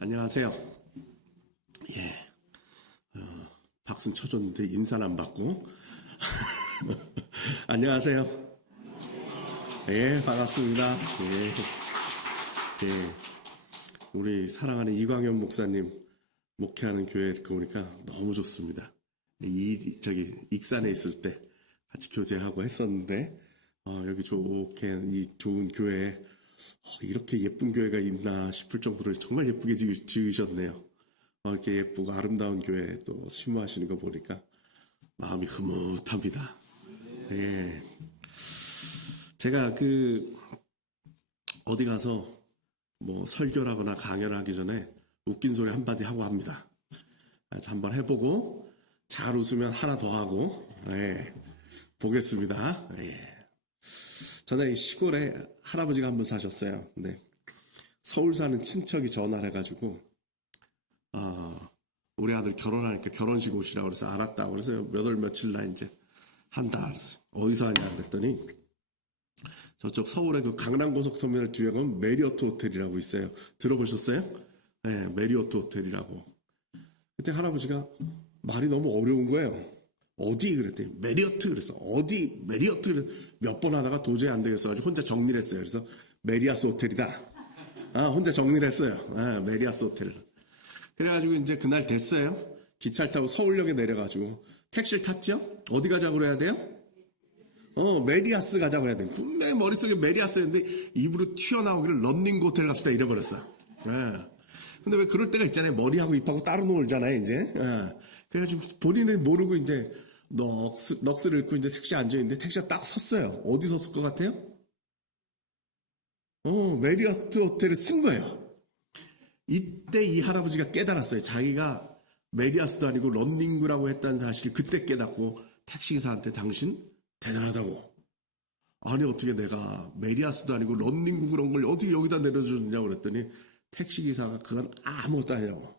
안녕하세요. 예, 박수는 쳐줬는데 인사는 안 받고. 안녕하세요. 예, 반갑습니다. 예. 우리 사랑하는 이광현 목사님 목회하는 교회 이렇게 오니까 너무 좋습니다. 저기 익산에 있을 때 같이 교제하고 했었는데, 여기 좋게 이 좋은 교회에 이렇게 예쁜 교회가 있나 싶을 정도로 정말 예쁘게 지으셨네요. 이렇게 예쁘고 아름다운 교회에 또 심호하시는 거 보니까 마음이 흐뭇합니다. 예. 제가 어디 가서 뭐 설교를 하거나 강연을 하기 전에 웃긴 소리 한마디 하고 합니다. 그래서 한번 해보고 잘 웃으면 하나 더 하고, 예. 보겠습니다. 예. 전에 시골에 할아버지가 한 분 사셨어요. 근데 서울 사는 친척이 전화를 해가지고, 우리 아들 결혼하니까 결혼식 오시라고 그래서 알았다고 그래서 몇 월 며칠 날 이제 한다 그랬어요. 어디서 하냐 그랬더니 저쪽 서울의 그 강남고속터미널 뒤에 가면 메리어트 호텔이라고 있어요. 들어보셨어요? 네, 메리어트 호텔이라고. 그때 할아버지가 말이 너무 어려운 거예요. 어디 그랬더니 메리어트 그래서 어디 메리어트 몇 번 하다가 도저히 안 되겠어가지고 혼자 정리를 했어요. 그래서 메리아스 호텔이다. 혼자 정리를 했어요. 메리아스 호텔. 그래가지고 이제 그날 됐어요. 기차를 타고 서울역에 내려가지고 택시를 탔죠. 어디 가자고 그래야 돼요? 메리아스 가자고 해야 돼. 분명히 머릿속에 메리아스였는데 입으로 튀어나오기를 런닝 호텔 갑시다 이래버렸어. 근데 왜 그럴 때가 있잖아요. 머리하고 입하고 따로 놀잖아요, 이제. 그래가지고 본인은 모르고 이제 넋을 잃고 이제 택시에 앉아있는데 택시가 딱 섰어요. 어디 섰을 것 같아요? 메리어트 호텔에 쓴 거예요. 이때 이 할아버지가 깨달았어요. 자기가 메리아스도 아니고 런닝구라고 했다는 사실을 그때 깨닫고 택시기사한테 당신 대단하다고. 아니 어떻게 내가 메리아스도 아니고 런닝구 그런 걸 어떻게 여기다 내려줬냐고 그랬더니 택시기사가 그건 아무것도 아니라고.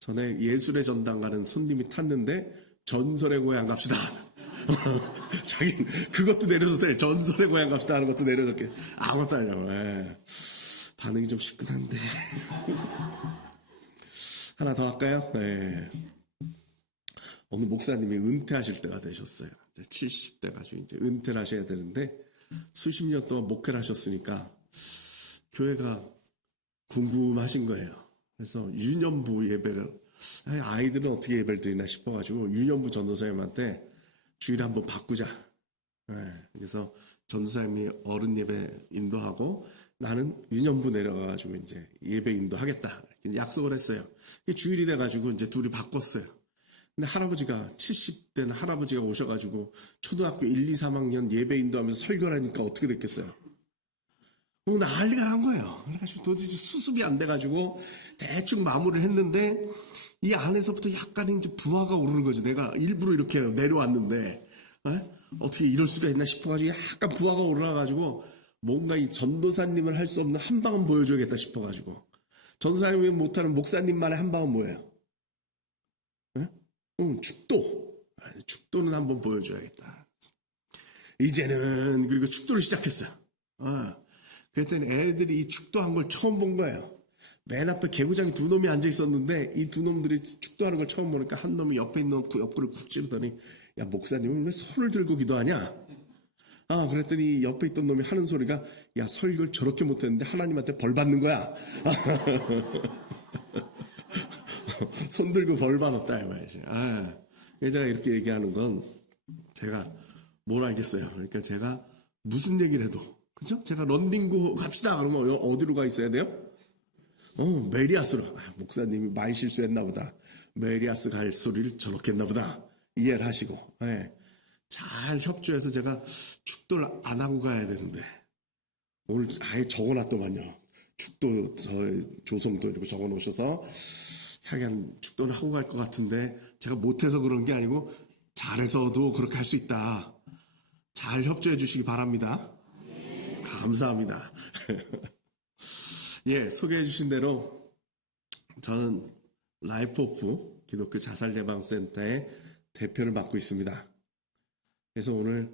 전에 예술의 전당 가는 손님이 탔는데 전설의 고향 갑시다. 자긴 그것도 내려줬더니 전설의 고향 갑시다 하는 것도 내려줬게 아무것도 아니라고. 반응이 좀 시큰한데. 하나 더 할까요? 네. 오늘 목사님이 은퇴하실 때가 되셨어요. 70대 가지고 이제 은퇴를 하셔야 되는데 수십 년 동안 목회를 하셨으니까 교회가 궁금하신 거예요. 그래서 유년부 예배를 아이들은 어떻게 예배를 드리나 싶어가지고 유년부 전도사님한테 주일에 한번 바꾸자. 그래서 전도사님이 어른 예배 인도하고 나는 유년부 내려가가지고 이제 예배 인도하겠다. 약속을 했어요. 주일이 돼가지고 이제 둘이 바꿨어요. 근데 할아버지가 70대는 할아버지가 오셔가지고 초등학교 1, 2, 3학년 예배 인도하면서 설교를 하니까 어떻게 됐겠어요? 난리가 난 거예요. 그래가지고 도대체 수습이 안 돼가지고 대충 마무리를 했는데 이 안에서부터 약간 이제 부하가 오르는 거지. 내가 일부러 이렇게 내려왔는데 어떻게 이럴 수가 있나 싶어가지고 약간 부하가 올라가지고 뭔가 이 전도사님을 할 수 없는 한 방은 보여줘야겠다 싶어가지고 전도사님이 못하는 목사님만의 한 방은 뭐예요? 축도. 축도는 한번 보여줘야겠다. 이제는 그리고 축도를 시작했어요. 그랬더니 애들이 이 축도한 걸 처음 본 거예요. 맨 앞에 개구장이 두 놈이 앉아 있었는데 이 두 놈들이 축도하는 걸 처음 보니까 한 놈이 옆에 있는 옆구리를 쿡 찌르더니 야 목사님은 왜 손을 들고 기도하냐? 그랬더니 옆에 있던 놈이 하는 소리가 야 설교를 저렇게 못했는데 하나님한테 벌 받는 거야. 손 들고 벌 받았다 이 말이지. 제가 이렇게 얘기하는 건 제가 뭘 알겠어요. 그러니까 제가 무슨 얘기를 해도 그죠? 제가 런닝구 갑시다 그러면 어디로 가 있어야 돼요? 메리아스로. 목사님이 말 실수했나 보다. 메리아스 갈 소리를 저렇게 했나 보다. 이해를 하시고. 잘 협조해서 제가 축도를 안 하고 가야 되는데 오늘 아예 적어놨더만요. 축도 조성도 이렇게 적어놓으셔서 하여간 축도는 하고 갈 것 같은데 제가 못해서 그런 게 아니고 잘해서도 그렇게 할 수 있다. 잘 협조해 주시기 바랍니다. 감사합니다. 소개해 주신 대로 저는 라이프 오프 기독교 자살예방센터의 대표를 맡고 있습니다. 그래서 오늘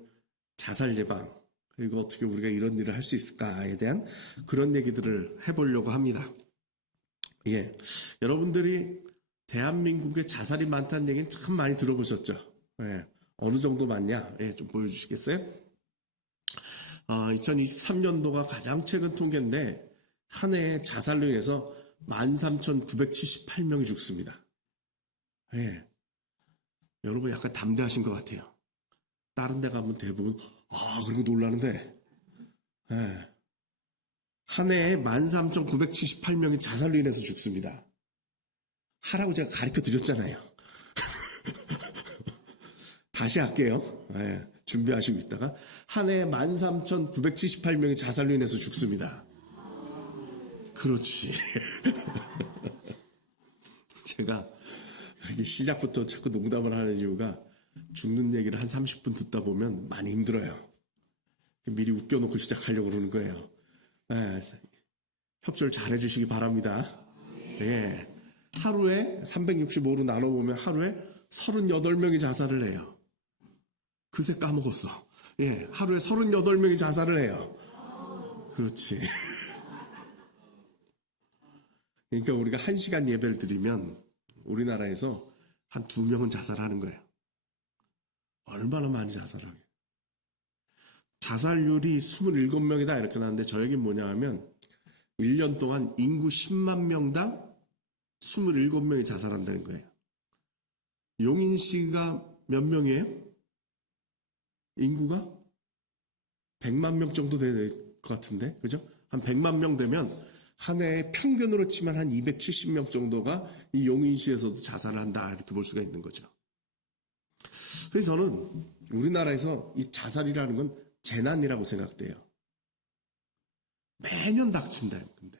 자살 예방 그리고 어떻게 우리가 이런 일을 할 수 있을까에 대한 그런 얘기들을 해보려고 합니다. 예, 여러분들이 대한민국에 자살이 많다는 얘기는 참 많이 들어보셨죠? 예, 어느 정도 많냐? 예, 좀 보여주시겠어요? 2023년도가 가장 최근 통계인데 한 해에 자살로 인해서 13,978명이 죽습니다. 예, 여러분 약간 담대하신 것 같아요. 다른 데 가면 대부분 그리고 놀라는데 예, 한 해에 13,978명이 자살로 인해서 죽습니다. 하라고 제가 가르쳐 드렸잖아요. 다시 할게요. 예, 준비하시고 있다가 한 해에 13,978명이 자살로 인해서 죽습니다. 그렇지. 제가 이게 시작부터 자꾸 농담을 하는 이유가 죽는 얘기를 한 30분 듣다 보면 많이 힘들어요. 미리 웃겨놓고 시작하려고 그러는 거예요. 예, 협조를 잘 해주시기 바랍니다. 예, 하루에 365로 나눠보면 하루에 38명이 자살을 해요. 그새 까먹었어. 예, 하루에 38명이 자살을 해요. 그렇지. 그러니까 우리가 1시간 예배를 드리면 우리나라에서 한 2명은 자살하는 거예요. 얼마나 많이 자살하게. 자살률이 27명이다 이렇게 나왔는데 저 얘기는 뭐냐 하면 1년 동안 인구 10만 명당 27명이 자살한다는 거예요. 용인시가 몇 명이에요? 인구가 100만 명 정도 될 것 같은데, 그죠? 한 100만 명 되면 한 해에 평균으로 치면 한 270명 정도가 이 용인시에서도 자살을 한다 이렇게 볼 수가 있는 거죠. 그래서 저는 우리나라에서 이 자살이라는 건 재난이라고 생각돼요. 매년 닥친다. 근데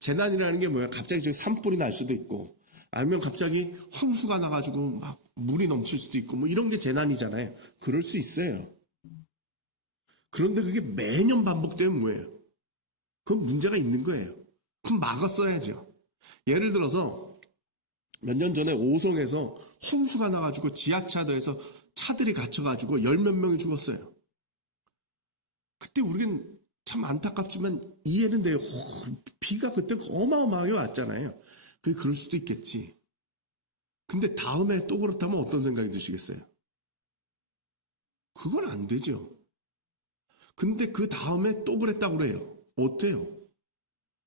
재난이라는 게 뭐야? 갑자기 저기 산불이 날 수도 있고, 아니면 갑자기 홍수가 나가지고 막 물이 넘칠 수도 있고, 뭐 이런 게 재난이잖아요. 그럴 수 있어요. 그런데 그게 매년 반복되면 뭐예요? 그건 문제가 있는 거예요. 그럼 막았어야죠. 예를 들어서 몇 년 전에 오송에서 홍수가 나가지고 지하차도에서 차들이 갇혀가지고 열 몇 명이 죽었어요. 그때 우리는 참 안타깝지만 이해는 돼요. 비가 그때 어마어마하게 왔잖아요. 그럴 수도 있겠지. 근데 다음에 또 그렇다면 어떤 생각이 드시겠어요? 그건 안 되죠. 근데 그 다음에 또 그랬다고 그래요. 어때요?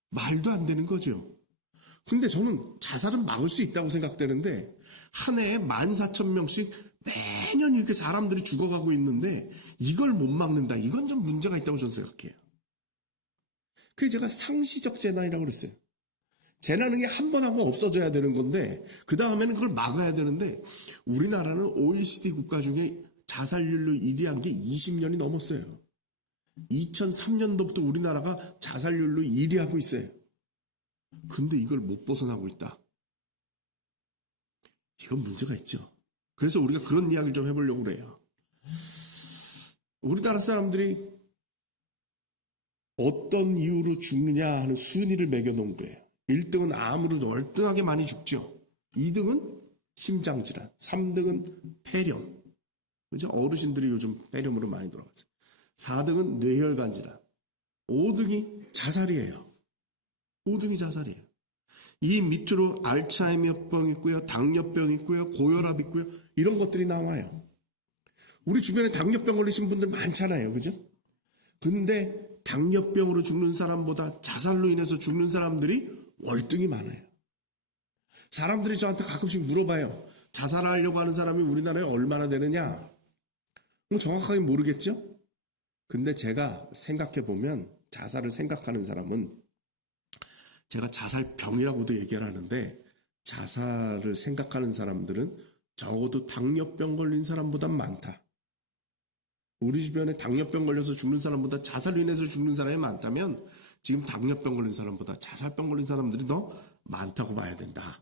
말도 안 되는 거죠. 근데 저는 자살은 막을 수 있다고 생각되는데 한 해에 14,000명씩 매년 이렇게 사람들이 죽어가고 있는데 이걸 못 막는다. 이건 좀 문제가 있다고 저는 생각해요. 그게 제가 상시적 재난이라고 그랬어요. 재난은 한 번 하고 없어져야 되는 건데 그 다음에는 그걸 막아야 되는데 우리나라는 OECD 국가 중에 자살률로 1위한 게 20년이 넘었어요. 2003년도부터 우리나라가 자살률로 1위하고 있어요. 근데 이걸 못 벗어나고 있다. 이건 문제가 있죠. 그래서 우리가 그런 이야기를 좀 해보려고 그래요. 우리나라 사람들이 어떤 이유로 죽느냐 하는 순위를 매겨놓은 거예요. 1등은 암으로 월등하게 많이 죽죠. 2등은 심장질환, 3등은 폐렴. 그죠? 어르신들이 요즘 폐렴으로 많이 돌아가세요. 4등은 뇌혈관 질환. 5등이 자살이에요. 5등이 자살이에요. 이 밑으로 알츠하이머병 있고요, 당뇨병 있고요, 고혈압 있고요, 이런 것들이 나와요. 우리 주변에 당뇨병 걸리신 분들 많잖아요. 그죠? 근데 당뇨병으로 죽는 사람보다 자살로 인해서 죽는 사람들이 월등히 많아요. 사람들이 저한테 가끔씩 물어봐요. 자살하려고 하는 사람이 우리나라에 얼마나 되느냐? 뭐 정확하게 모르겠죠? 근데 제가 생각해보면 자살을 생각하는 사람은 제가 자살병이라고도 얘기를 하는데 자살을 생각하는 사람들은 적어도 당뇨병 걸린 사람보다 많다. 우리 주변에 당뇨병 걸려서 죽는 사람보다 자살로 인해서 죽는 사람이 많다면 지금 당뇨병 걸린 사람보다 자살병 걸린 사람들이 더 많다고 봐야 된다.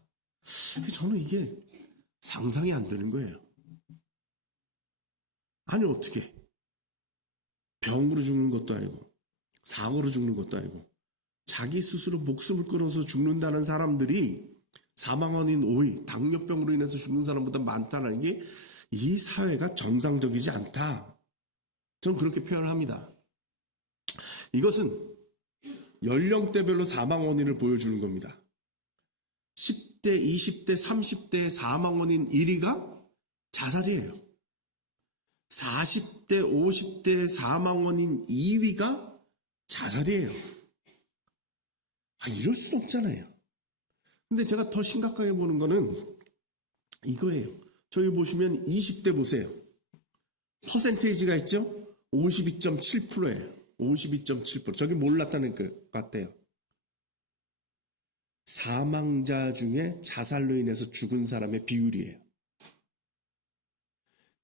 저는 이게 상상이 안 되는 거예요. 아니 어떻게 병으로 죽는 것도 아니고 사고로 죽는 것도 아니고 자기 스스로 목숨을 끊어서 죽는다는 사람들이 사망 원인 5위 당뇨병으로 인해서 죽는 사람보다 많다는 게 이 사회가 정상적이지 않다. 저는 그렇게 표현을 합니다. 이것은 연령대별로 사망 원인을 보여주는 겁니다. 10대, 20대, 30대의 사망 원인 1위가 자살이에요. 40대, 50대의 사망 원인 2위가 자살이에요. 이럴 순 없잖아요. 근데 제가 더 심각하게 보는 거는 이거예요. 저기 보시면 20대 보세요. 퍼센테이지가 있죠? 52.7%예요. 52.7%. 저기 몰랐다는 것 같아요. 사망자 중에 자살로 인해서 죽은 사람의 비율이에요.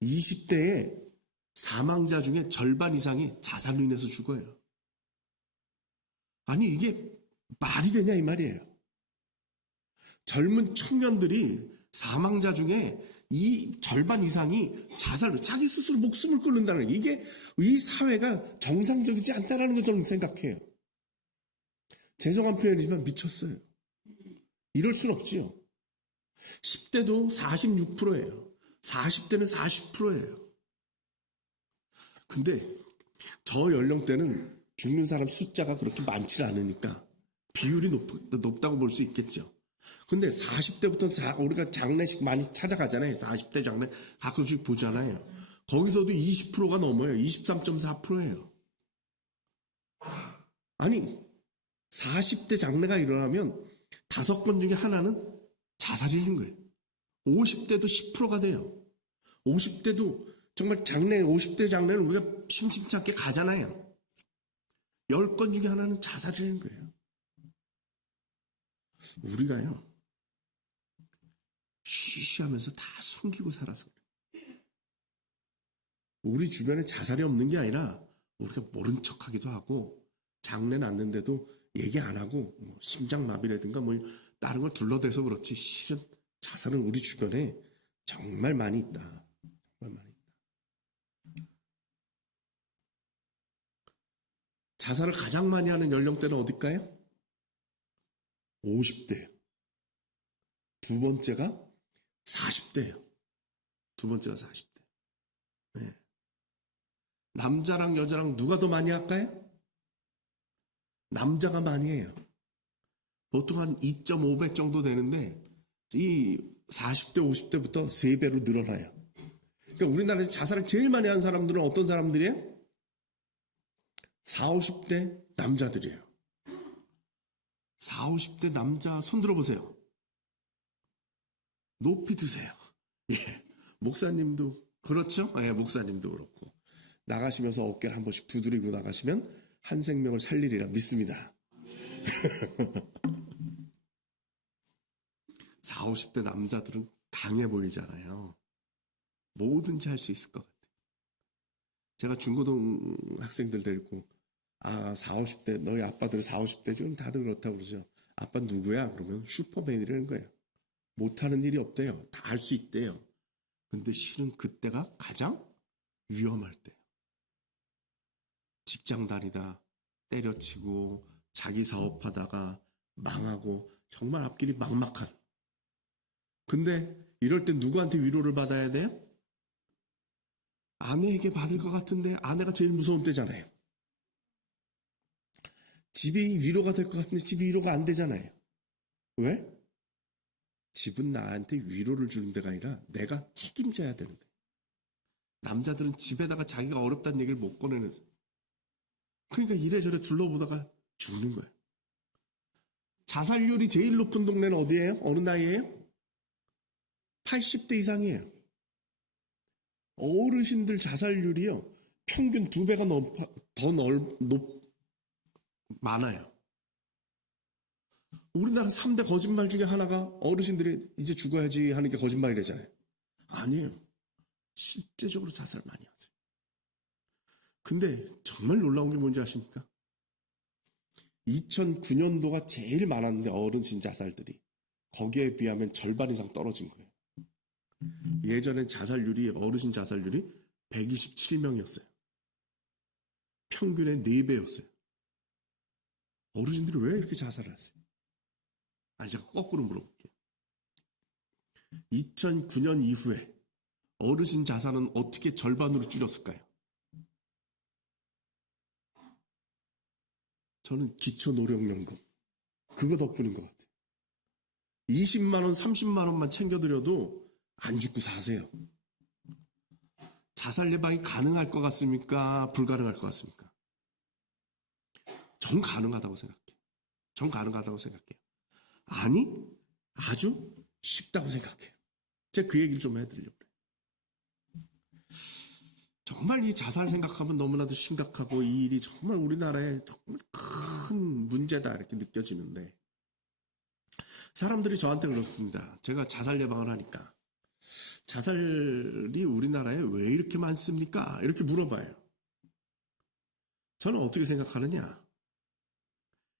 20대에 사망자 중에 절반 이상이 자살로 인해서 죽어요. 아니 이게 말이 되냐 이 말이에요. 젊은 청년들이 사망자 중에 이 절반 이상이 자살로 자기 스스로 목숨을 끊는다는 게 이게 이 사회가 정상적이지 않다라는 걸 저는 생각해요. 죄송한 표현이지만 미쳤어요. 이럴 순 없지요. 10대도 46%예요. 40대는 40%예요. 근데 저 연령대는 죽는 사람 숫자가 그렇게 많지 않으니까 비율이 높다고 볼 수 있겠죠. 근데 40대부터 우리가 장례식 많이 찾아가잖아요. 40대 장례 가끔씩 보잖아요. 거기서도 20%가 넘어요. 23.4%예요. 아니 40대 장례가 일어나면 5건 중에 하나는 자살인 거예요. 50대도 10%가 돼요. 50대도 정말 50대 장례는 우리가 심심치 않게 가잖아요. 10건 중에 하나는 자살인 거예요. 우리가요. 쉬쉬하면서 다 숨기고 살아서 그래요. 우리 주변에 자살이 없는 게 아니라 우리가 모른 척하기도 하고 장례 났는데도 얘기 안 하고 심장마비라든가 다른 걸 둘러대서 그렇지 실은 자살은 우리 주변에 정말 많이 있다. 정말 많이 있다. 자살을 가장 많이 하는 연령대는 어딜까요? 50대예요. 두 번째가 40대예요. 두 번째가 40대. 네. 남자랑 여자랑 누가 더 많이 할까요? 남자가 많이 해요. 보통 한 2.5배 정도 되는데 이 40대, 50대부터 3배로 늘어나요. 그러니까 우리나라에서 자살을 제일 많이 한 사람들은 어떤 사람들이에요? 40, 50대 남자들이에요. 40, 50대 남자 손 들어보세요. 높이 드세요. 예. 목사님도 그렇죠? 예, 목사님도 그렇고 나가시면서 어깨를 한 번씩 두드리고 나가시면 한 생명을 살리리라 믿습니다. 40, 50대 남자들은 강해 보이잖아요. 뭐든지 할 수 있을 것 같아요. 제가 중고등 학생들 데리고 40, 50대 너희 아빠들 40, 50대 지금 다들 그렇다고 그러죠. 아빠 누구야? 그러면 슈퍼맨이라는 거예요. 못하는 일이 없대요. 다 할 수 있대요. 근데 실은 그때가 가장 위험할 때예요. 직장 다니다 때려치고 자기 사업하다가 망하고 정말 앞길이 막막한. 근데 이럴 때 누구한테 위로를 받아야 돼요? 아내에게 받을 것 같은데 아내가 제일 무서운 때잖아요. 집이 위로가 될 것 같은데 집이 위로가 안 되잖아요. 왜? 집은 나한테 위로를 주는 데가 아니라 내가 책임져야 되는데. 남자들은 집에다가 자기가 어렵다는 얘기를 못 꺼내는. 그러니까 이래저래 둘러보다가 죽는 거예요. 자살률이 제일 높은 동네는 어디예요? 어느 나이에요? 80대 이상이에요. 어르신들 자살률이요. 평균 2배가 많아요. 우리나라 3대 거짓말 중에 하나가 어르신들이 이제 죽어야지 하는 게 거짓말이래잖아요. 아니에요. 실제적으로 자살 많이 하세요. 근데 정말 놀라운 게 뭔지 아십니까? 2009년도가 제일 많았는데 어르신 자살들이 거기에 비하면 절반 이상 떨어진 거예요. 예전엔 어르신 자살률이 127명이었어요. 평균의 4배였어요. 어르신들이 왜 이렇게 자살을 하세요? 제가 거꾸로 물어볼게요. 2009년 이후에 어르신 자살은 어떻게 절반으로 줄였을까요? 저는 기초노령연금 그거 덕분인 것 같아요. 20만 원, 30만 원만 챙겨드려도 안 죽고 사세요. 자살 예방이 가능할 것 같습니까? 불가능할 것 같습니까? 전 가능하다고 생각해요. 전 가능하다고 생각해요. 아니, 아주 쉽다고 생각해요. 제가 그 얘기를 좀 해드리려고 해요. 정말 이 자살 생각하면 너무나도 심각하고 이 일이 정말 우리나라에 정말 큰 문제다 이렇게 느껴지는데 사람들이 저한테 그렇습니다. 제가 자살 예방을 하니까 자살이 우리나라에 왜 이렇게 많습니까? 이렇게 물어봐요. 저는 어떻게 생각하느냐?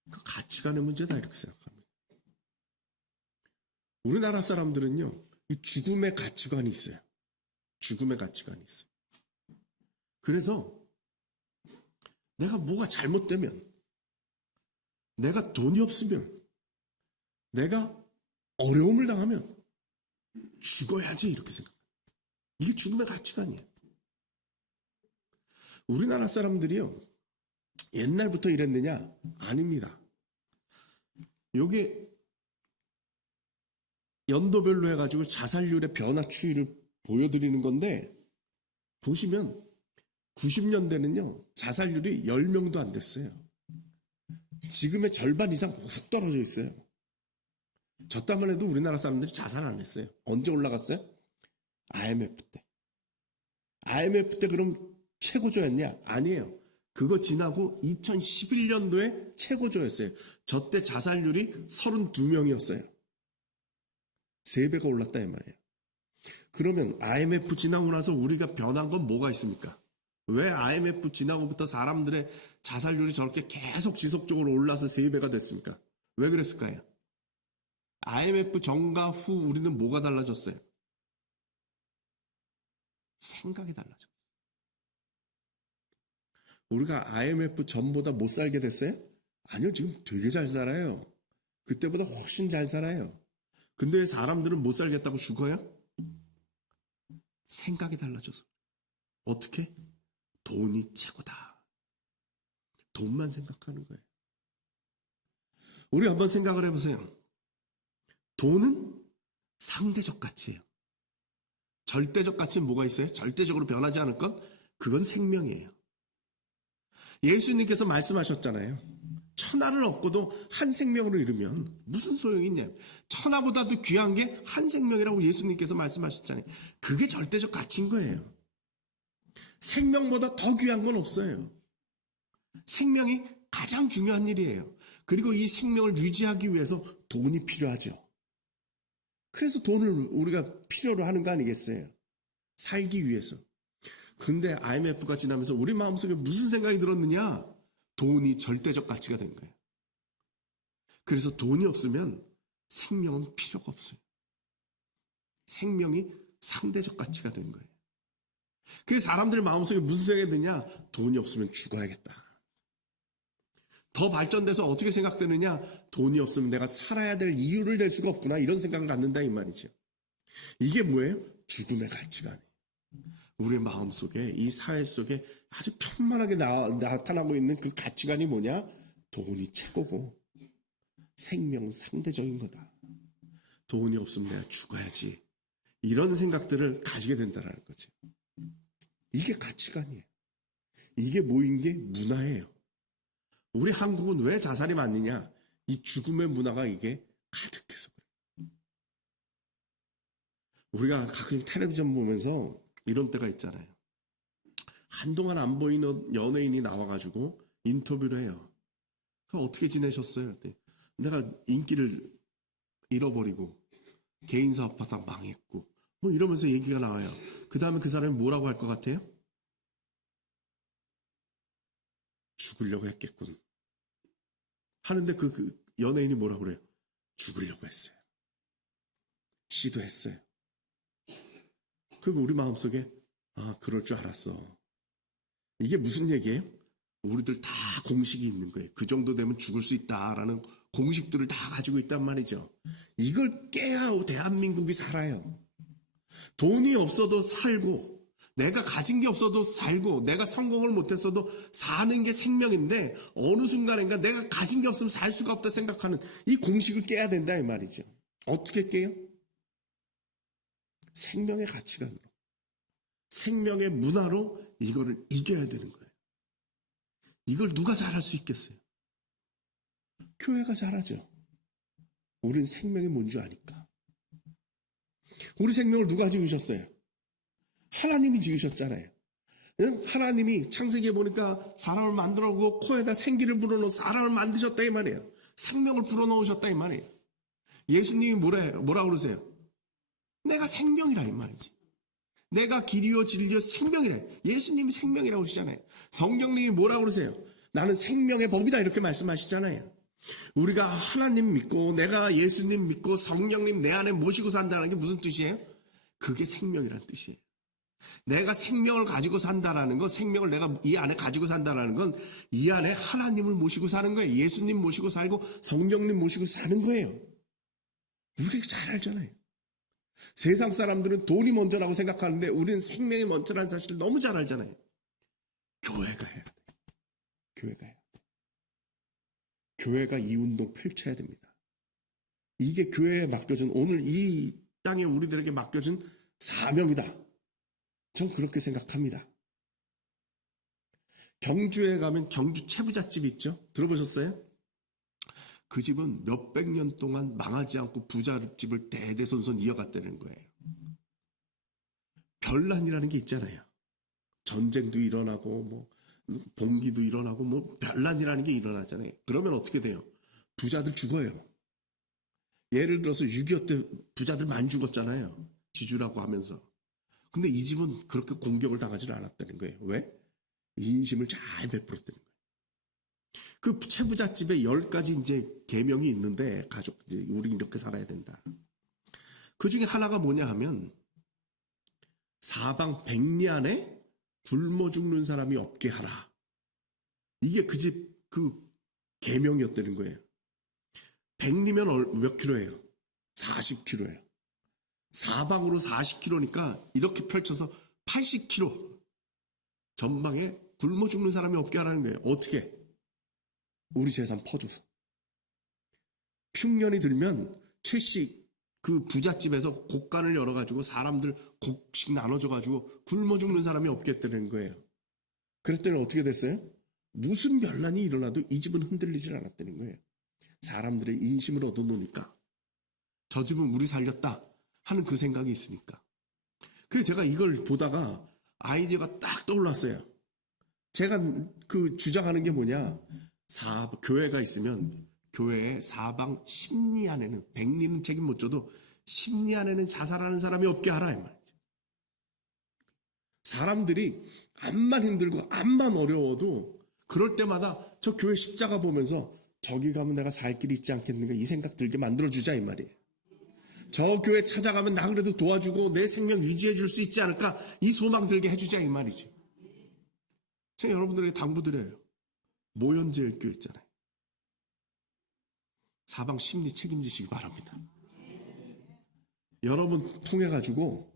그 가치관의 문제다 이렇게 생각합니다. 우리나라 사람들은요, 이 죽음의 가치관이 있어요. 죽음의 가치관이 있어요. 그래서 내가 뭐가 잘못되면, 내가 돈이 없으면, 내가 어려움을 당하면 죽어야지 이렇게 생각해요. 이게 죽음의 가치관이에요. 우리나라 사람들이요, 옛날부터 이랬느냐? 아닙니다. 요게 연도별로 해가지고 자살률의 변화 추이를 보여드리는 건데 보시면 90년대는요 자살률이 10명도 안 됐어요. 지금의 절반 이상 훅 떨어져 있어요. 저 때만 해도 우리나라 사람들이 자살 안 했어요. 언제 올라갔어요? IMF 때. IMF 때 그럼 최고조였냐? 아니에요. 그거 지나고 2011년도에 최고조였어요. 저 때 자살률이 32명이었어요. 3배가 올랐다 이 말이에요. 그러면 IMF 지나고 나서 우리가 변한 건 뭐가 있습니까? 왜 IMF 지나고부터 사람들의 자살률이 저렇게 계속 지속적으로 올라서 3배가 됐습니까? 왜 그랬을까요? IMF 전과 후 우리는 뭐가 달라졌어요? 생각이 달라졌어요. 우리가 IMF 전보다 못 살게 됐어요? 아니요, 지금 되게 잘 살아요. 그때보다 훨씬 잘 살아요. 근데 사람들은 못 살겠다고 죽어요? 생각이 달라져서. 어떻게? 돈이 최고다. 돈만 생각하는 거예요. 우리 한번 생각을 해보세요. 돈은 상대적 가치예요. 절대적 가치는 뭐가 있어요? 절대적으로 변하지 않을 것? 그건 생명이에요. 예수님께서 말씀하셨잖아요. 천하를 얻고도 한 생명으로 잃으면 무슨 소용이 있냐. 천하보다도 귀한 게 한 생명이라고 예수님께서 말씀하셨잖아요. 그게 절대적 가치인 거예요. 생명보다 더 귀한 건 없어요. 생명이 가장 중요한 일이에요. 그리고 이 생명을 유지하기 위해서 돈이 필요하죠. 그래서 돈을 우리가 필요로 하는 거 아니겠어요? 살기 위해서. 근데 IMF가 지나면서 우리 마음속에 무슨 생각이 들었느냐? 돈이 절대적 가치가 된 거예요. 그래서 돈이 없으면 생명은 필요가 없어요. 생명이 상대적 가치가 된 거예요. 그래서 사람들 마음속에 무슨 생각이 드냐? 돈이 없으면 죽어야겠다. 더 발전돼서 어떻게 생각되느냐? 돈이 없으면 내가 살아야 될 이유를 댈 수가 없구나. 이런 생각을 갖는다 이 말이죠. 이게 뭐예요? 죽음의 가치관이에요. 우리의 마음속에 이 사회 속에 아주 편만하게 나타나고 있는 그 가치관이 뭐냐? 돈이 최고고 생명은 상대적인 거다. 돈이 없으면 내가 죽어야지. 이런 생각들을 가지게 된다는 거죠. 이게 가치관이에요. 이게 모인 게 문화예요. 우리 한국은 왜 자살이 많느냐? 이 죽음의 문화가 이게 가득해서 그래요. 우리가 가끔 텔레비전 보면서 이런 때가 있잖아요. 한동안 안 보이는 연예인이 나와가지고 인터뷰를 해요. 그럼 어떻게 지내셨어요? 내가 인기를 잃어버리고 개인 사업하다 망했고 뭐 이러면서 얘기가 나와요. 그 다음에 그 사람이 뭐라고 할 것 같아요? 죽으려고 했겠군. 하는데 그 연예인이 뭐라고 그래요? 죽으려고 했어요. 시도했어요. 그럼 우리 마음속에 그럴 줄 알았어. 이게 무슨 얘기예요? 우리들 다 공식이 있는 거예요. 그 정도 되면 죽을 수 있다라는 공식들을 다 가지고 있단 말이죠. 이걸 깨야 대한민국이 살아요. 돈이 없어도 살고 내가 가진 게 없어도 살고 내가 성공을 못했어도 사는 게 생명인데 어느 순간인가 내가 가진 게 없으면 살 수가 없다 생각하는 이 공식을 깨야 된다 이 말이죠. 어떻게 깨요? 생명의 가치관으로, 생명의 문화로 이거를 이겨야 되는 거예요. 이걸 누가 잘할 수 있겠어요? 교회가 잘하죠. 우린 생명이 뭔지 아니까. 우리 생명을 누가 지으셨어요? 하나님이 지으셨잖아요. 하나님이 창세기에 보니까 사람을 만들어놓고 코에다 생기를 불어넣어 사람을 만드셨다 이 말이에요. 생명을 불어넣으셨다 이 말이에요. 예수님이 뭐라 그러세요? 내가 생명이라 이 말이지. 내가 길이요 진리요 생명이라. 예수님이 생명이라고 하시잖아요. 성령님이 뭐라 그러세요? 나는 생명의 법이다 이렇게 말씀하시잖아요. 우리가 하나님 믿고 내가 예수님 믿고 성령님 내 안에 모시고 산다는 게 무슨 뜻이에요? 그게 생명이란 뜻이에요. 내가 생명을 가지고 산다라는 건, 생명을 내가 이 안에 가지고 산다라는 건 이 안에 하나님을 모시고 사는 거예요. 예수님 모시고 살고 성령님 모시고 사는 거예요. 우리가 잘 알잖아요. 세상 사람들은 돈이 먼저라고 생각하는데 우리는 생명이 먼저라는 사실을 너무 잘 알잖아요. 교회가 해야 돼. 교회가 해야 돼. 교회가 이 운동 펼쳐야 됩니다. 이게 교회에 맡겨준, 오늘 이 땅에 우리들에게 맡겨준 사명이다. 전 그렇게 생각합니다. 경주에 가면 경주 채부잣집 있죠? 들어보셨어요? 그 집은 몇백 년 동안 망하지 않고 부잣집을 대대손손 이어갔다는 거예요. 별난이라는 게 있잖아요. 전쟁도 일어나고 뭐 봉기도 일어나고 뭐 별난이라는 게 일어나잖아요. 그러면 어떻게 돼요? 부자들 죽어요. 예를 들어서 6.25 때 부자들 많이 죽었잖아요. 지주라고 하면서. 근데 이 집은 그렇게 공격을 당하지는 않았다는 거예요. 왜? 인심을 잘 베풀었다는 거예요. 그 채부잣집에 10가지 이제 계명이 있는데, 가족, 이제 우리 이렇게 살아야 된다. 그 중에 하나가 뭐냐 하면, 사방 백리 안에 굶어 죽는 사람이 없게 하라. 이게 그 집, 그 계명이었다는 거예요. 백리면 몇 킬로예요? 40킬로예요. 사방으로 40km니까 이렇게 펼쳐서 80km 전방에 굶어 죽는 사람이 없게 하라는 거예요. 어떻게? 우리 재산 퍼줘서. 흉년이 들면 최씨 그 부잣집에서 곡간을 열어가지고 사람들 곡씩 나눠줘가지고 굶어 죽는 사람이 없겠다는 거예요. 그랬더니 어떻게 됐어요? 무슨 변란이 일어나도 이 집은 흔들리질 않았다는 거예요. 사람들의 인심을 얻어놓으니까 저 집은 우리 살렸다 하는 그 생각이 있으니까. 그래서 제가 이걸 보다가 아이디어가 딱 떠올랐어요. 제가 그 주장하는 게 뭐냐, 교회가 있으면 교회의 사방 10리 안에는, 100리는 책임 못 져도 10리 안에는 자살하는 사람이 없게 하라 이 말이죠. 사람들이 암만 힘들고 암만 어려워도 그럴 때마다 저 교회 십자가 보면서 저기 가면 내가 살 길이 있지 않겠는가 이 생각 들게 만들어주자 이 말이에요. 저 교회 찾아가면 나 그래도 도와주고 내 생명 유지해 줄 수 있지 않을까 이 소망 들게 해주자 이 말이죠. 제가 여러분들에게 당부드려요. 모현제일교회 있잖아요. 사방 심리 책임지시기 바랍니다. 여러분 통해가지고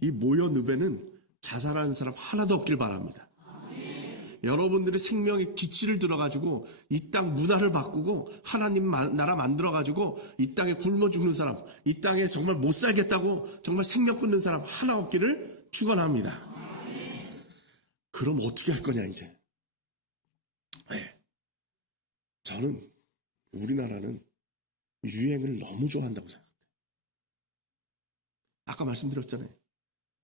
이 모현읍에는 자살하는 사람 하나도 없길 바랍니다. 여러분들의 생명의 기치를 들어가지고 이 땅 문화를 바꾸고 하나님 나라 만들어가지고 이 땅에 굶어 죽는 사람, 이 땅에 정말 못 살겠다고 정말 생명 끊는 사람 하나 없기를 축원합니다. 그럼 어떻게 할 거냐 이제. 네. 저는 우리나라는 유행을 너무 좋아한다고 생각해요. 아까 말씀드렸잖아요.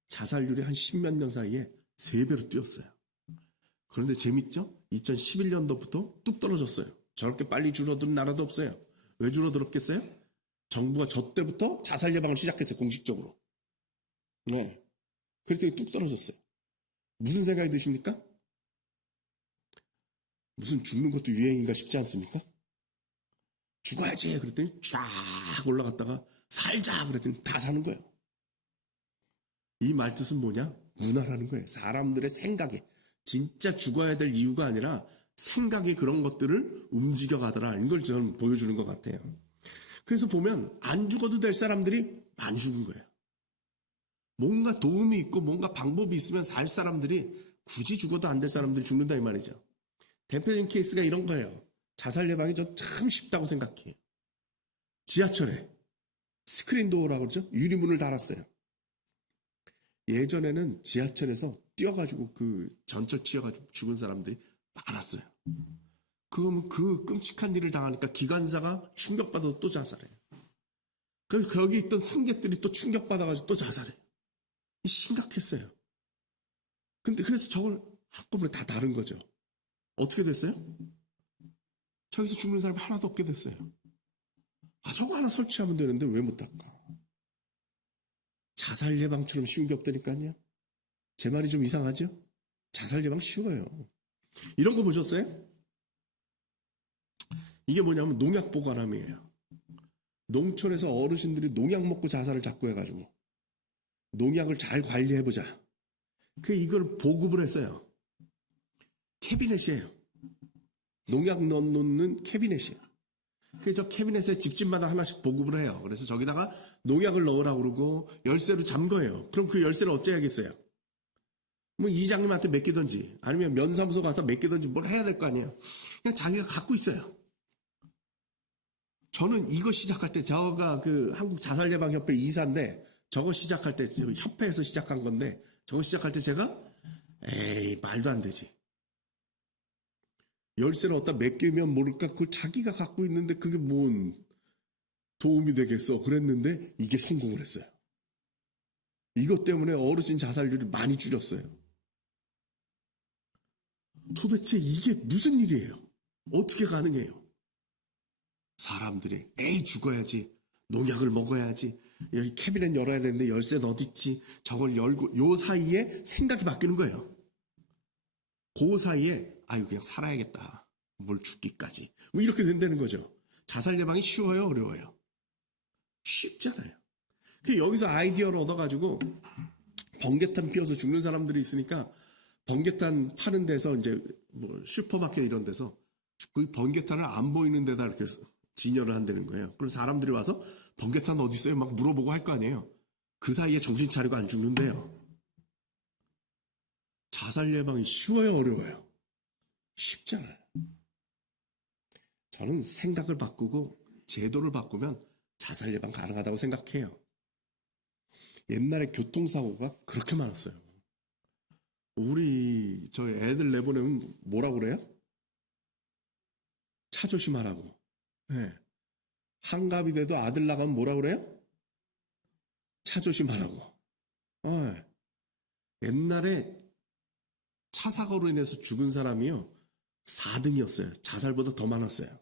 자살률이 한 10몇 년 사이에 3배로 뛰었어요. 그런데 재밌죠? 2011년도부터 뚝 떨어졌어요. 저렇게 빨리 줄어든 나라도 없어요. 왜 줄어들었겠어요? 정부가 저 때부터 자살 예방을 시작했어요. 공식적으로. 네. 그랬더니 뚝 떨어졌어요. 무슨 생각이 드십니까? 무슨 죽는 것도 유행인가 싶지 않습니까? 죽어야지 그랬더니 쫙 올라갔다가 살자 그랬더니 다 사는 거예요. 이 말뜻은 뭐냐? 문화라는 거예요. 사람들의 생각에. 진짜 죽어야 될 이유가 아니라 생각이 그런 것들을 움직여가더라. 이걸 저는 보여주는 것 같아요. 그래서 보면 안 죽어도 될 사람들이 많이 죽은 거예요. 뭔가 도움이 있고 뭔가 방법이 있으면 살 사람들이 굳이 죽어도 안 될 사람들이 죽는다 이 말이죠. 대표적인 케이스가 이런 거예요. 자살 예방이 전 참 쉽다고 생각해요. 지하철에 스크린도어라고 그러죠. 유리문을 달았어요. 예전에는 지하철에서 뛰어가지고 그 전철 치여가지고 죽은 사람들이 많았어요. 그러면 그 끔찍한 일을 당하니까 기관사가 충격받아서 또 자살해요. 그래서 거기 있던 승객들이 또 충격받아가지고 또 자살해요. 심각했어요. 근데 그래서 저걸 한꺼번에 다 다른 거죠. 어떻게 됐어요? 저기서 죽는 사람이 하나도 없게 됐어요. 아, 저거 하나 설치하면 되는데 왜 못 할까? 자살 예방처럼 쉬운 게 없다니까요. 제 말이 좀 이상하죠? 자살 예방 쉬워요. 이런 거 보셨어요? 이게 뭐냐면 농약 보관함이에요. 농촌에서 어르신들이 농약 먹고 자살을 자꾸 해가지고 농약을 잘 관리해보자. 이걸 보급을 했어요. 캐비넷이에요. 농약 넣는 캐비넷이에요. 그래서 저 캐비넷에 집집마다 하나씩 보급을 해요. 그래서 저기다가 농약을 넣으라고 그러고 열쇠로 잠궈요. 그럼 그 열쇠를 어째야겠어요? 뭐 이장님한테 맡기든지 아니면 면사무소 가서 맡기든지 뭘 해야 될 거 아니에요. 그냥 자기가 갖고 있어요. 저는 이거 시작할 때 저가 그 한국 자살예방협회 이사인데 저거 시작할 때 협회에서 시작한 건데 저거 시작할 때 제가 에이 말도 안 되지. 열쇠를 어디다 맡기면 모를까 그걸 자기가 갖고 있는데 그게 뭔 도움이 되겠어 그랬는데 이게 성공을 했어요. 이것 때문에 어르신 자살률이 많이 줄였어요. 도대체 이게 무슨 일이에요? 어떻게 가능해요? 사람들이 에이 죽어야지 농약을 먹어야지 여기 캐비넷 열어야 되는데 열쇠는 어디 있지 저걸 열고 요 사이에 생각이 바뀌는 거예요. 그 사이에 아유 그냥 살아야겠다 뭘 죽기까지 뭐 이렇게 된다는 거죠. 자살 예방이 쉬워요 어려워요? 쉽잖아요. 여기서 아이디어를 얻어가지고 번개탄 피워서 죽는 사람들이 있으니까 번개탄 파는 데서 이제 뭐 슈퍼마켓 이런 데서 그 번개탄을 안 보이는 데다 이렇게 진열을 한다는 거예요. 그럼 사람들이 와서 번개탄 어디 있어요? 막 물어보고 할 거 아니에요. 그 사이에 정신 차리고 안 죽는데요. 자살 예방이 쉬워요, 어려워요? 쉽잖아요. 저는 생각을 바꾸고 제도를 바꾸면 자살 예방 가능하다고 생각해요. 옛날에 교통사고가 그렇게 많았어요. 우리 저 애들 내보내면 뭐라고 그래요? 차 조심하라고. 네. 한갑이 돼도 아들 나가면 뭐라 그래요? 차 조심하라고. 옛날에 차 사고로 인해서 죽은 사람이요 4등이었어요. 자살보다 더 많았어요.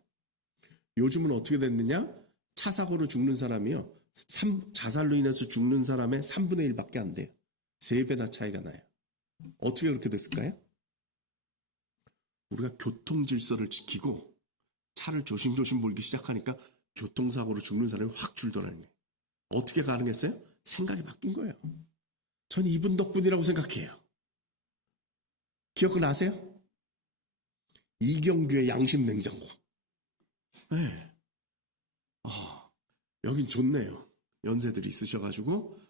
요즘은 어떻게 됐느냐? 차 사고로 죽는 사람이요 자살로 인해서 죽는 사람의 3분의 1밖에 안 돼요. 3배나 차이가 나요. 어떻게 그렇게 됐을까요? 우리가 교통 질서를 지키고 차를 조심조심 몰기 시작하니까 교통사고로 죽는 사람이 확 줄더라는 거예요. 어떻게 가능했어요? 생각이 바뀐 거예요. 전 이분 덕분이라고 생각해요. 기억나세요? 이경규의 양심 냉장고. 네. 여긴 좋네요. 연세들이 있으셔가지고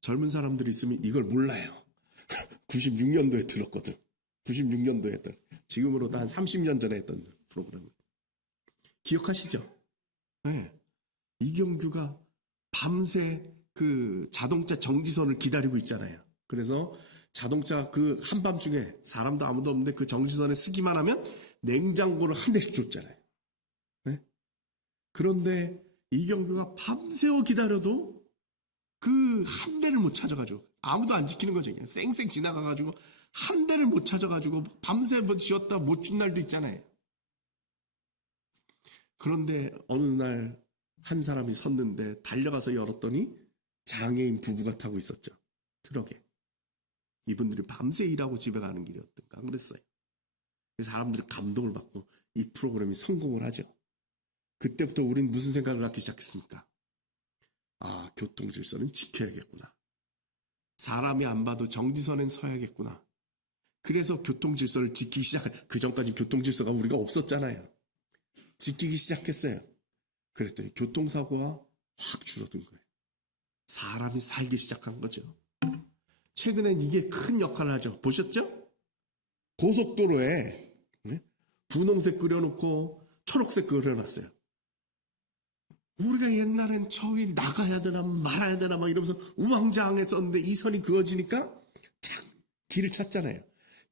젊은 사람들이 있으면 이걸 몰라요. 96년도에 들었거든. 96년도에 했던 지금으로도 한 30년 전에 했던 프로그램. 기억하시죠? 네. 이경규가 밤새 그 자동차 정지선을 기다리고 있잖아요. 그래서 자동차 그 한밤중에 사람도 아무도 없는데 그 정지선에 서기만 하면 냉장고를 한 대씩 줬잖아요. 네? 그런데 이경규가 밤새워 기다려도 그 한 대를 못 찾아가지고 아무도 안 지키는 거죠. 그냥 쌩쌩 지나가가지고 한 대를 못 찾아가지고 밤새 뭐 지었다 못 준 날도 있잖아요. 그런데 어느 날 한 사람이 섰는데 달려가서 열었더니 장애인 부부가 타고 있었죠. 트럭에. 이분들이 밤새 일하고 집에 가는 길이었던가 그랬어요. 그래서 사람들이 감동을 받고 이 프로그램이 성공을 하죠. 그때부터 우린 무슨 생각을 갖기 시작했습니까? 아, 교통질서는 지켜야겠구나. 사람이 안 봐도 정지선엔 서야겠구나. 그래서 교통질서를 지키기 시작한, 그 전까지 교통질서가 우리가 없었잖아요. 지키기 시작했어요. 그랬더니 교통사고가 확 줄어든 거예요. 사람이 살기 시작한 거죠. 최근엔 이게 큰 역할을 하죠. 보셨죠? 고속도로에 분홍색 그려놓고 초록색 그려놨어요. 우리가 옛날엔 저기 나가야 되나 말아야 되나 막 이러면서 우왕좌왕했었는데 이 선이 그어지니까 착 길을 찾잖아요.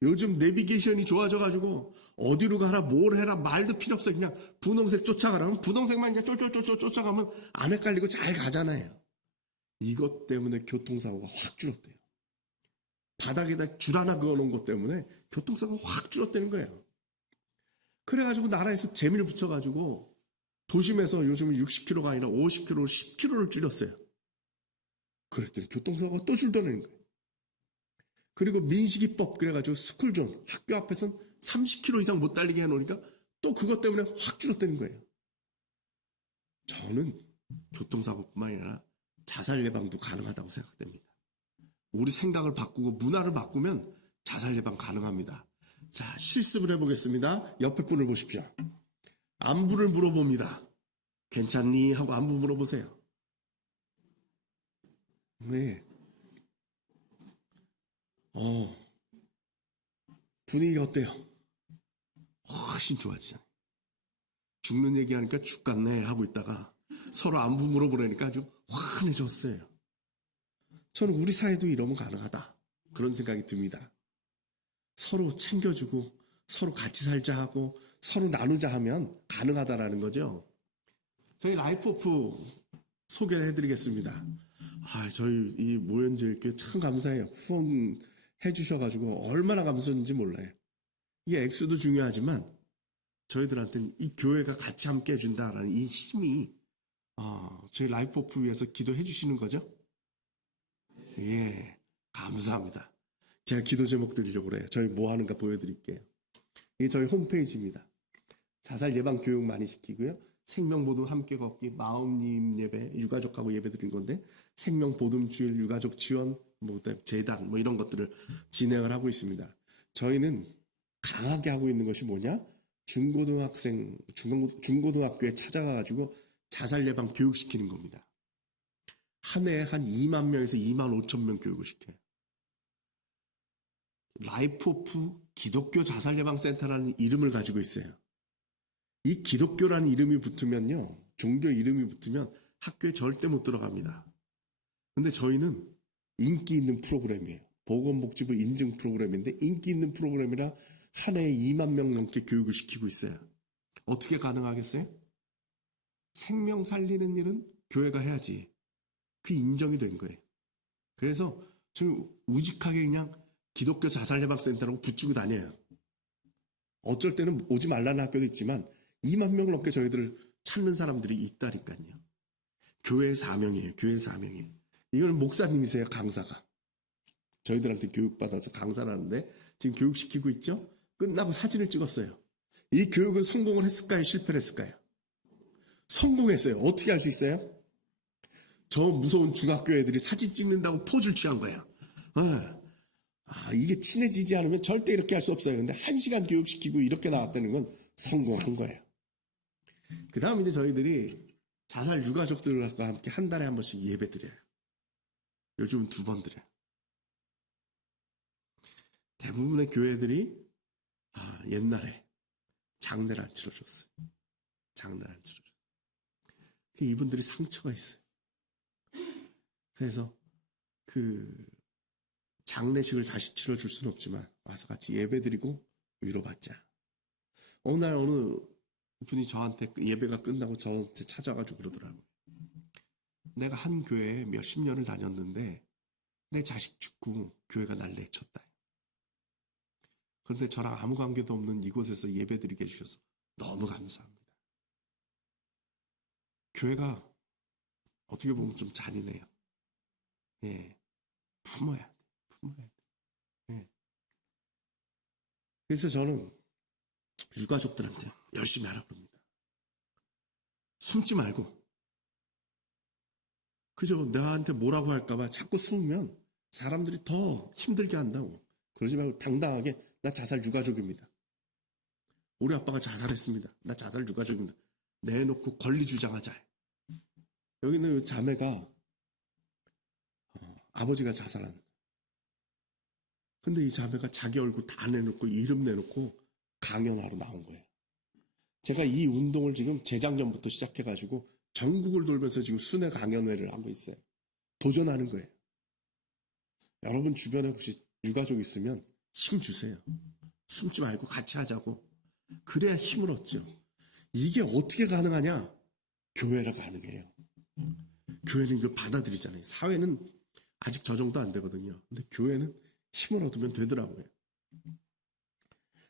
요즘 내비게이션이 좋아져가지고 어디로 가라 뭘 해라 말도 필요 없어요. 그냥 분홍색 쫓아가라면 분홍색만 이제 쫄쫄쫄쫄 쫓아가면 안 헷갈리고 잘 가잖아요. 이것 때문에 교통사고가 확 줄었대요. 바닥에다 줄 하나 그어놓은 것 때문에 교통사고가 확 줄었다는 거예요. 그래가지고 나라에서 재미를 붙여가지고 도심에서 요즘은 60km가 아니라 50km로 10km를 줄였어요. 그랬더니 교통사고가 또 줄더라는 거예요. 그리고 민식이법 그래가지고 스쿨존 학교 앞에서는 30km 이상 못 달리게 해놓으니까 또 그것 때문에 확 줄었다는 거예요. 저는 교통사고뿐만 아니라 자살 예방도 가능하다고 생각됩니다. 우리 생각을 바꾸고 문화를 바꾸면 자살 예방 가능합니다. 자, 실습을 해보겠습니다. 옆에 분을 보십시오. 안부를 물어봅니다. 괜찮니? 하고 안부 물어보세요. 네. 분위기가 어때요? 훨씬 좋아지잖아요. 죽는 얘기하니까 죽겠네 하고 있다가 서로 안부 물어보려니까 아주 환해졌어요. 저는 우리 사회도 이러면 가능하다. 그런 생각이 듭니다. 서로 챙겨주고 서로 같이 살자 하고 서로 나누자 하면 가능하다라는 거죠. 저희 라이프오프 소개를 해드리겠습니다. 저희 이 모연제일교회 참 감사해요. 후원해 주셔가지고 얼마나 감사한지 몰라요. 이게 액수도 중요하지만 저희들한테는 이 교회가 같이 함께 해준다라는 이 힘이 저희 라이프오프 위해서 기도해 주시는 거죠? 예, 감사합니다. 제가 기도 제목 드리려고 그래요. 저희 뭐 하는가 보여드릴게요. 이게 저희 홈페이지입니다. 자살 예방 교육 많이 시키고요. 생명보듬 함께 걷기, 마음님 예배, 유가족하고 예배 드린 건데 생명보듬 주일, 유가족 지원, 재단 이런 것들을 진행을 하고 있습니다. 저희는 강하게 하고 있는 것이 뭐냐? 중고등학교에 찾아가가지고 자살 예방 교육시키는 겁니다. 한 해에 한 2만 명에서 2만 5천 명 교육을 시켜요. 라이프오프 기독교 자살 예방 센터라는 이름을 가지고 있어요. 이 기독교라는 이름이 붙으면요, 종교 이름이 붙으면 학교에 절대 못 들어갑니다. 근데 저희는 인기 있는 프로그램이에요. 보건복지부 인증 프로그램인데 인기 있는 프로그램이라 한 해에 2만 명 넘게 교육을 시키고 있어요. 어떻게 가능하겠어요? 생명 살리는 일은 교회가 해야지. 그 인정이 된 거예요. 그래서 저는 우직하게 그냥 기독교 자살예방센터라고 붙이고 다녀요. 어쩔 때는 오지 말라는 학교도 있지만 2만 명 넘게 저희들을 찾는 사람들이 있다니까요. 교회의 사명이에요. 교회의 사명이에요. 이건 목사님이세요. 강사가. 저희들한테 교육받아서 강사를 하는데 지금 교육시키고 있죠. 끝나고 사진을 찍었어요. 이 교육은 성공을 했을까요? 실패를 했을까요? 성공했어요. 어떻게 할 수 있어요? 저 무서운 중학교 애들이 사진 찍는다고 포즈를 취한 거예요. 이게 친해지지 않으면 절대 이렇게 할 수 없어요. 근데 1시간 교육시키고 이렇게 나왔다는 건 성공한 거예요. 그 다음 이제 저희들이 자살 유가족들과 함께 한 달에 한 번씩 예배 드려요. 요즘은 2번 드려요. 대부분의 교회들이 옛날에 장례를 안 치러줬어요. 장례를 안 치러줬어요. 이분들이 상처가 있어요. 그래서 그 장례식을 다시 치러줄 수는 없지만 와서 같이 예배드리고 위로받자. 어느 날 어느 분이 저한테 예배가 끝나고 저한테 찾아가지고 그러더라고요. 내가 한 교회에 몇십 년을 다녔는데 내 자식 죽고 교회가 날 내쳤다. 그런데 저랑 아무 관계도 없는 이곳에서 예배드리게 해주셔서 너무 감사합니다. 교회가 어떻게 보면 좀 잔인해요. 예, 품어야 돼. 예. 그래서 저는 유가족들한테 열심히 하라고 합니다. 숨지 말고. 그죠? 나한테 뭐라고 할까봐 자꾸 숨으면 사람들이 더 힘들게 한다고. 그러지 말고 당당하게 나 자살 유가족입니다. 우리 아빠가 자살했습니다. 나 자살 유가족입니다. 내놓고 권리 주장하자. 여기는 자매가 아버지가 자살한 근데 이 자매가 자기 얼굴 다 내놓고 이름 내놓고 강연하러 나온 거예요. 제가 이 운동을 지금 재작년부터 시작해가지고 전국을 돌면서 지금 순회 강연회를 하고 있어요. 도전하는 거예요. 여러분 주변에 혹시 유가족 있으면 힘 주세요. 숨지 말고 같이 하자고. 그래야 힘을 얻죠. 이게 어떻게 가능하냐? 교회라 가능해요. 교회는 이걸 받아들이잖아요. 사회는 아직 저 정도 안 되거든요. 근데 교회는 힘을 얻으면 되더라고요.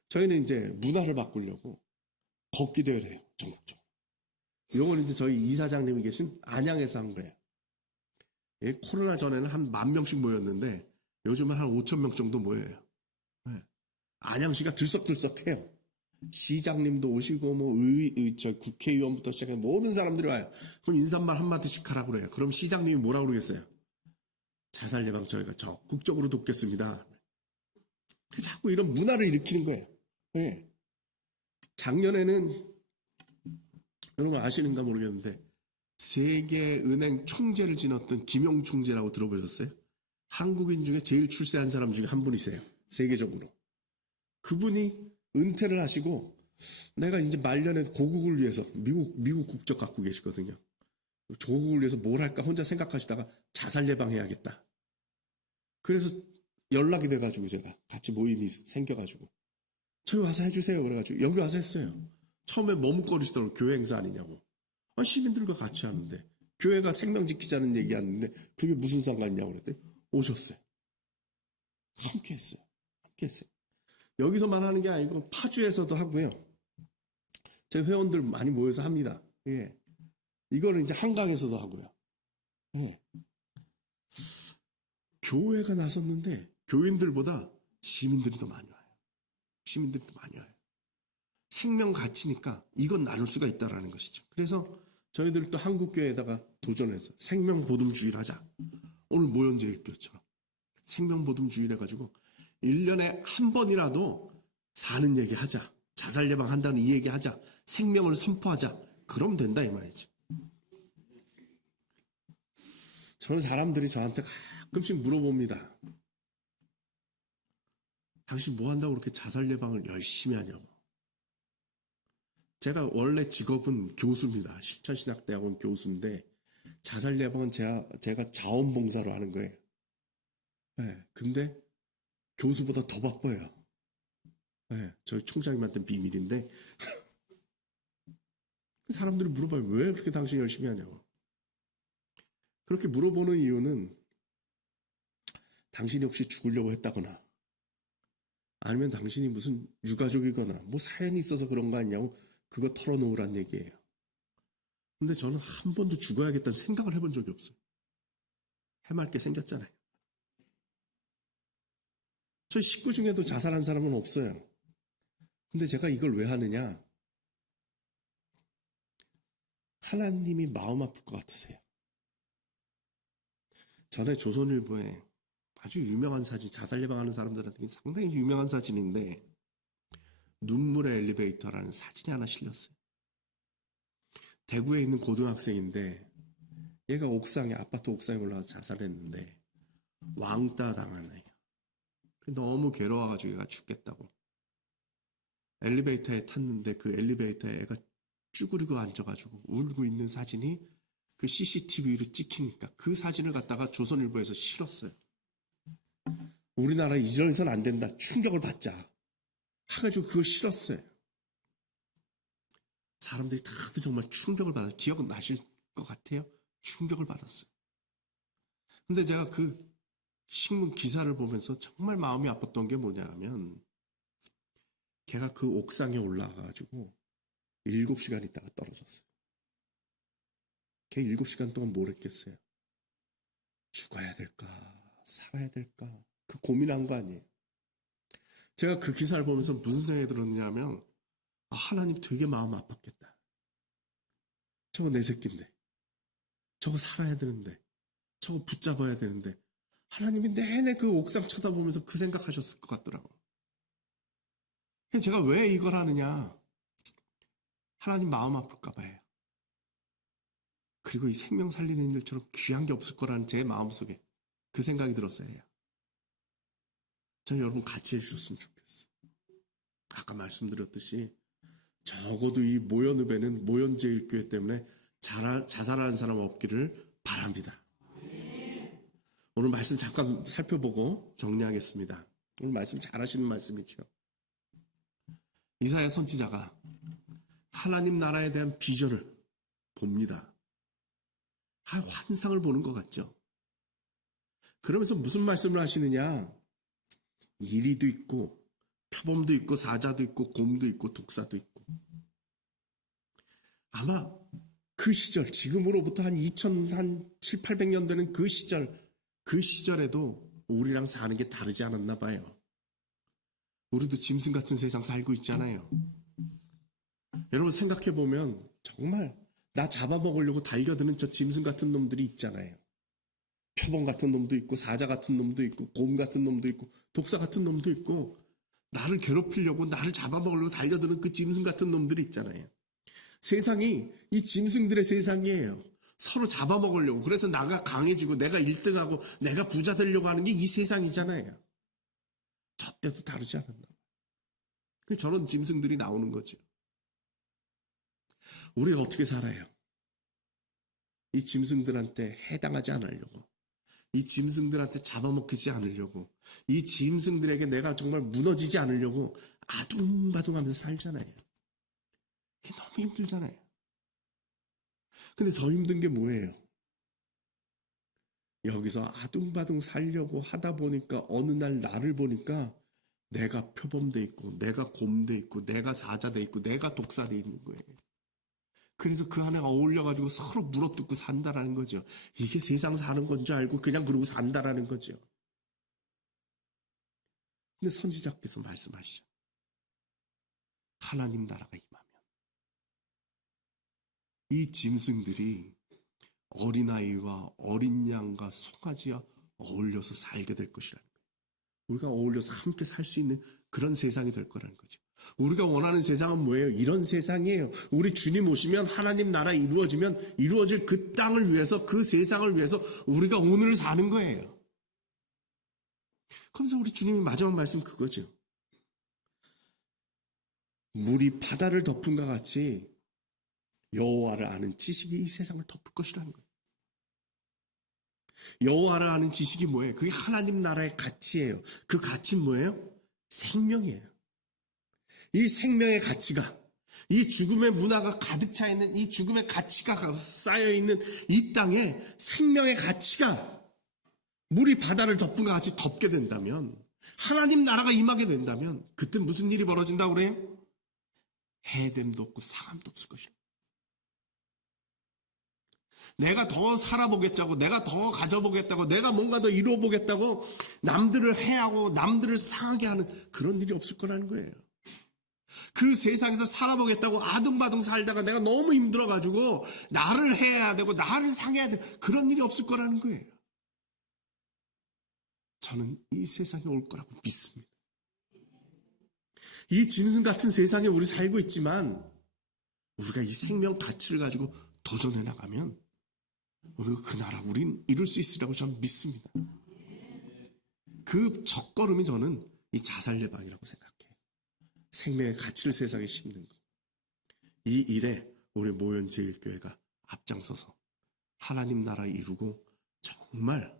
저희는 이제 문화를 바꾸려고 걷기 대회를 해요. 전국적으로. 이건 이제 저희 이사장님이 계신 안양에서 한 거예요. 예, 코로나 전에는 한 10,000명씩 모였는데 요즘은 한 5,000명 정도 모여요. 예. 안양시가 들썩들썩해요. 시장님도 오시고 국회의원부터 시작해 모든 사람들이 와요. 그럼 인사말 한마디씩 하라고 그래요. 그럼 시장님이 뭐라고 그러겠어요? 자살 예방 저희가 적극적으로 돕겠습니다. 자꾸 이런 문화를 일으키는 거예요. 예. 작년에는 여러분 아시는가 모르겠는데 세계은행 총재를 지냈던 김용 총재라고 들어보셨어요? 한국인 중에 제일 출세한 사람 중에 한 분이세요. 세계적으로. 그분이 은퇴를 하시고 내가 이제 말년에 고국을 위해서 미국 국적 갖고 계시거든요. 조국을 위해서 뭘 할까 혼자 생각하시다가 자살 예방해야겠다. 그래서 연락이 돼가지고 제가 같이 모임이 생겨가지고 저희 와서 해주세요. 그래가지고 여기 와서 했어요. 처음에 머뭇거리시더라고요. 교회 행사 아니냐고. 시민들과 같이 하는데 교회가 생명 지키자는 얘기 하는데 그게 무슨 상관이냐고 그랬더니 오셨어요. 함께 했어요. 여기서만 하는 게 아니고 파주에서도 하고요. 제 회원들 많이 모여서 합니다. 예. 이거는 이제 한강에서도 하고요. 예. 교회가 나섰는데 교인들보다 시민들이 더 많이 와요. 생명 가치니까 이건 나눌 수가 있다라는 것이죠. 그래서 저희들 또 한국교회에다가 도전해서 생명보듬주의를 하자. 오늘 모연제 일교처럼 생명보듬주의를 해가지고 1년에 한 번이라도 사는 얘기 하자. 자살 예방한다는 이 얘기 하자. 생명을 선포하자. 그럼 된다 이 말이죠. 저는 사람들이 저한테 가끔씩 물어봅니다. 당신 뭐 한다고 그렇게 자살 예방을 열심히 하냐고. 제가 원래 직업은 교수입니다. 실천신학대학원 교수인데 자살 예방은 제가 자원봉사로 하는 거예요. 네, 근데 교수보다 더 바빠요. 네, 저희 총장님한테는 비밀인데 사람들이 물어봐요. 왜 그렇게 당신 열심히 하냐고. 그렇게 물어보는 이유는 당신이 혹시 죽으려고 했다거나 아니면 당신이 무슨 유가족이거나 뭐 사연이 있어서 그런 거 아니냐고 그거 털어놓으란 얘기예요. 근데 저는 한 번도 죽어야겠다는 생각을 해본 적이 없어요. 해맑게 생겼잖아요. 저희 식구 중에도 자살한 사람은 없어요. 근데 제가 이걸 왜 하느냐? 하나님이 마음 아플 것 같으세요. 전에 조선일보에 아주 유명한 사진, 자살 예방하는 사람들한테 상당히 유명한 사진인데 눈물의 엘리베이터라는 사진이 하나 실렸어요. 대구에 있는 고등학생인데 얘가 아파트 옥상에 올라가서 자살했는데 왕따 당하네. 너무 괴로워가지고 얘가 죽겠다고. 엘리베이터에 탔는데 그 엘리베이터에 애가 쭈그리고 앉아가지고 울고 있는 사진이 그 CCTV로 찍히니까 그 사진을 갖다가 조선일보에서 실었어요. 우리나라 이전에서는 안 된다. 충격을 받자. 해가지고 그거 실었어요. 사람들이 다들 정말 충격을 받아요. 기억은 나실 것 같아요. 충격을 받았어요. 근데 제가 그 신문 기사를 보면서 정말 마음이 아팠던 게 뭐냐 하면 걔가 그 옥상에 올라가가지고 7시간 있다가 떨어졌어요. 걔 7시간 동안 뭘 했겠어요? 죽어야 될까? 살아야 될까? 그 고민한 거 아니에요. 제가 그 기사를 보면서 무슨 생각이 들었냐면 하나님 되게 마음 아팠겠다. 저거 내 새끼인데. 저거 살아야 되는데. 저거 붙잡아야 되는데. 하나님이 내내 그 옥상 쳐다보면서 그 생각하셨을 것 같더라고요. 제가 왜 이걸 하느냐. 하나님 마음 아플까 봐요. 그리고 이 생명 살리는 일처럼 귀한 게 없을 거라는 제 마음속에 그 생각이 들었어요. 저는 여러분 같이 해주셨으면 좋겠어요. 아까 말씀드렸듯이 적어도 이 모연읍에는 모연제일교회 때문에 자살하는 사람 없기를 바랍니다. 오늘 말씀 잠깐 살펴보고 정리하겠습니다. 오늘 말씀 잘하시는 말씀이죠. 이사야 선지자가 하나님 나라에 대한 비전을 봅니다. 환상을 보는 것 같죠. 그러면서 무슨 말씀을 하시느냐? 이리도 있고 표범도 있고 사자도 있고 곰도 있고 독사도 있고. 아마 그 시절, 지금으로부터 한 700~800년 되는 그 시절에도 우리랑 사는 게 다르지 않았나 봐요. 우리도 짐승 같은 세상 살고 있잖아요. 여러분 생각해보면 정말 나 잡아먹으려고 달겨드는 저 짐승 같은 놈들이 있잖아요. 표범 같은 놈도 있고 사자 같은 놈도 있고 곰 같은 놈도 있고 독사 같은 놈도 있고 나를 괴롭히려고 나를 잡아먹으려고 달려드는 그 짐승 같은 놈들이 있잖아요. 세상이 이 짐승들의 세상이에요. 서로 잡아먹으려고. 그래서 나가 강해지고 내가 1등하고 내가 부자 되려고 하는 게 이 세상이잖아요. 저 때도 다르지 않았나. 저런 짐승들이 나오는 거죠. 우리가 어떻게 살아요? 이 짐승들한테 해당하지 않으려고, 이 짐승들한테 잡아먹히지 않으려고, 이 짐승들에게 내가 정말 무너지지 않으려고 아둥바둥하면서 살잖아요. 이게 너무 힘들잖아요. 근데 더 힘든 게 뭐예요? 여기서 아둥바둥 살려고 하다 보니까 어느 날 나를 보니까 내가 표범돼 있고 내가 곰돼 있고 내가 사자돼 있고 내가 독사돼 있는 거예요. 그래서 그 안에 어울려가지고 서로 물어뜯고 산다라는 거죠. 이게 세상 사는 건 줄 알고 그냥 그러고 산다라는 거죠. 근데 선지자께서 말씀하시죠. 하나님 나라가 임하면 이 짐승들이 어린아이와 어린 양과 송아지와 어울려서 살게 될 것이라는 거예요. 우리가 어울려서 함께 살 수 있는 그런 세상이 될 거라는 거죠. 우리가 원하는 세상은 뭐예요? 이런 세상이에요. 우리 주님 오시면 하나님 나라 이루어지면 이루어질 그 땅을 위해서, 그 세상을 위해서 우리가 오늘 사는 거예요. 그러면서 우리 주님의 마지막 말씀 그거죠. 물이 바다를 덮은 것 같이 여호와를 아는 지식이 이 세상을 덮을 것이라는 거예요. 여호와를 아는 지식이 뭐예요? 그게 하나님 나라의 가치예요. 그 가치는 뭐예요? 생명이에요. 이 생명의 가치가, 이 죽음의 문화가 가득 차 있는, 이 죽음의 가치가 쌓여 있는 이 땅에 생명의 가치가 물이 바다를 덮은 것 같이 덮게 된다면, 하나님 나라가 임하게 된다면 그때 무슨 일이 벌어진다고 그래요? 해됨도 없고 상함도 없을 것입니다. 내가 더 살아보겠다고, 내가 더 가져보겠다고, 내가 뭔가 더 이루어보겠다고 남들을 해하고 남들을 상하게 하는 그런 일이 없을 거라는 거예요. 그 세상에서 살아보겠다고 아둥바둥 살다가 내가 너무 힘들어가지고 나를 해야 되고 나를 상해야 되고 그런 일이 없을 거라는 거예요. 저는 이 세상에 올 거라고 믿습니다. 이 짐승 같은 세상에 우리 살고 있지만 우리가 이 생명 가치를 가지고 도전해 나가면 그 나라 우린 이룰 수 있으리라고 저는 믿습니다. 그 첫걸음이 저는 이 자살 예방이라고 생각해요. 생명의 가치를 세상에 심는 것. 이 일에 우리 모연제일교회가 앞장서서 하나님 나라 이루고 정말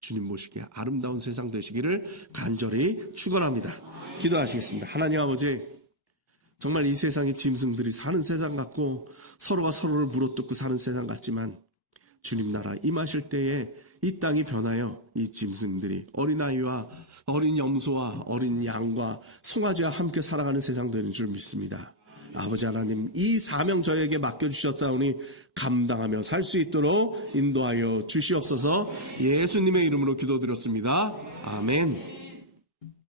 주님 모시기에 아름다운 세상 되시기를 간절히 축원합니다. 기도하시겠습니다. 하나님 아버지, 정말 이 세상에 짐승들이 사는 세상 같고 서로가 서로를 물어뜯고 사는 세상 같지만 주님 나라 임하실 때에 이 땅이 변하여 이 짐승들이 어린아이와 어린 염소와 어린 양과 송아지와 함께 살아가는 세상 되는 줄 믿습니다. 아버지 하나님, 이 사명 저에게 맡겨주셨사오니 감당하며 살 수 있도록 인도하여 주시옵소서. 예수님의 이름으로 기도드렸습니다. 아멘.